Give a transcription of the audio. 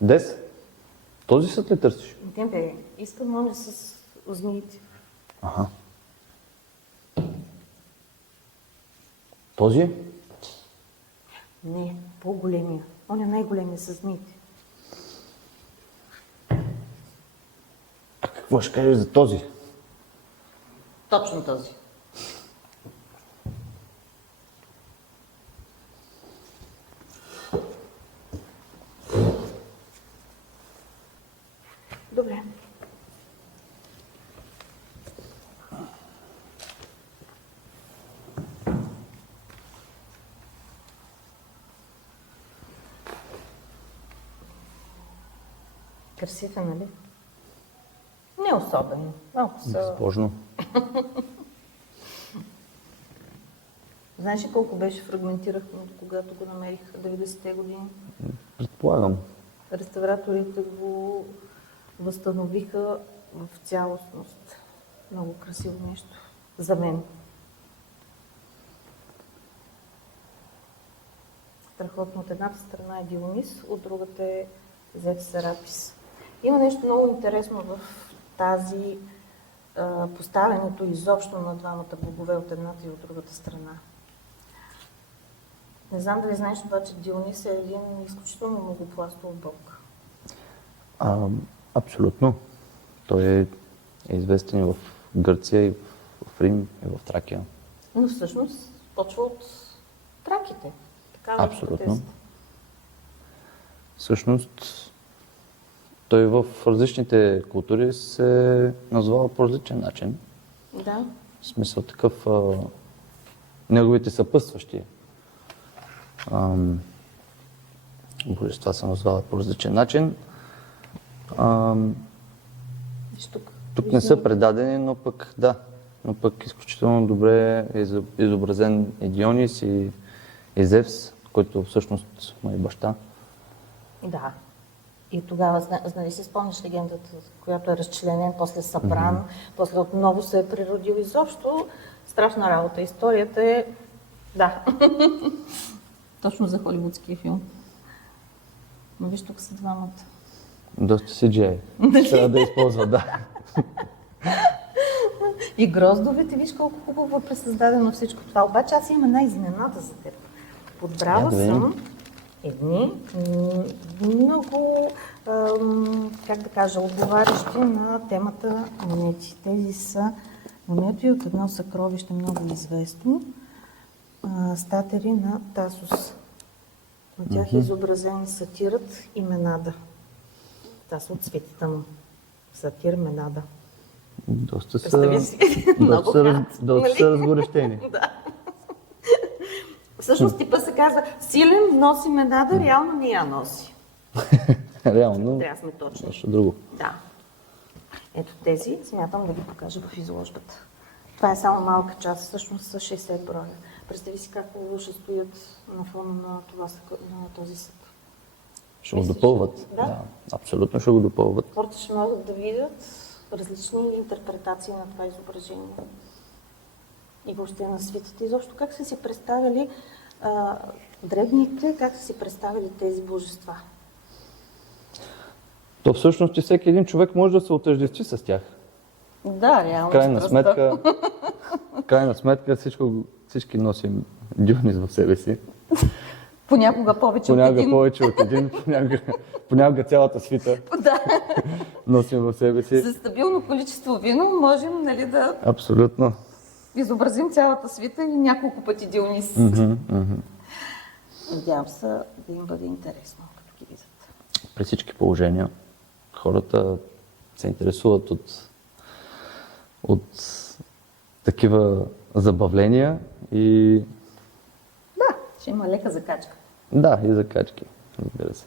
Дес? Този съд ли търсиш? Не бе, искам оня с змиите. Ага. Този? Не, по-големия. Он е най-големия с змиите. А какво ще кажеш за този? Точно този. Добре. Красив е, нали? Не особено. Малко са... Безбожно. Знаеш ли колко беше фрагментирахме, когато го намерих 90-те години? Предполагам. Реставраторите го възстановиха в цялостност. Много красиво нещо. За мен. Страхотно. От едната страна е Дионис, от другата е Зевс Серапис. Има нещо много интересно в тази поставянето изобщо на двамата богове от едната и от другата страна. Не знам дали знаеш това, че Дионис е един изключително многопластов бог. Абсолютно. Той е известен и в Гърция, и в Рим, и в Тракия. Но всъщност почва от траките. Така Абсолютно. Всъщност, той в различните култури се назвава по различен начин. Да. В смисъл такъв, неговите съпътстващи божества се назвават по различен начин. Тук не са предадени, но пък да. Но пък изключително добре е изобразен и Дионис, и Зевс, който всъщност му е баща. Да. И тогава, нали си спомняш легендата, която е разчленен, после събран, после отново се е природил изобщо. Страшна работа. Историята е... Да. Точно за холивудския филм. Но виж, тук са двамата. Доста CGI. Трябва да използва, да. И гроздовете, виж колко хубаво е пресъздадено всичко това. Обаче аз имам една изненада за теб. Подбрала съм едни много, как да кажа, отговарящи на темата монети. Тези са монети от едно съкровище много известно, статери на Тасос. На тях е изобразен сатирът и Менада. Това са от цветите му. Сатир, Менада. Доста са разгорещени. Да. Всъщност типа се казва силен, носи Менада, реално не я носи. Реално. Трябва да сме точни. Нещо друго. Да. Ето тези смятам да ги покажа в изложбата. Това е само малка част, всъщност са 60 броя. Представи си как ще стоят на фона на този съд. Ще го допълват. Да, абсолютно ще го допълват. Хората ще могат да видят различни интерпретации на това изображение. И въобще на свитите. Изобщо как са си представили древните, как са си представили тези божества? То всъщност и всеки един човек може да се отъждестви с тях. Да, реално. В крайна сметка всички носим Дионис в себе си. Понякога повече от един. Понякога повече от един, понякога цялата свита Да. носим в себе си. За стабилно количество вино можем, нали, да Абсолютно. изобразим цялата свита и няколко пъти Дионис. Надявам се да им бъде интересно, като ги видят. При всички положения хората се интересуват от такива забавления и... Да, ще има лека закачка. Да, и закачки, разбира се.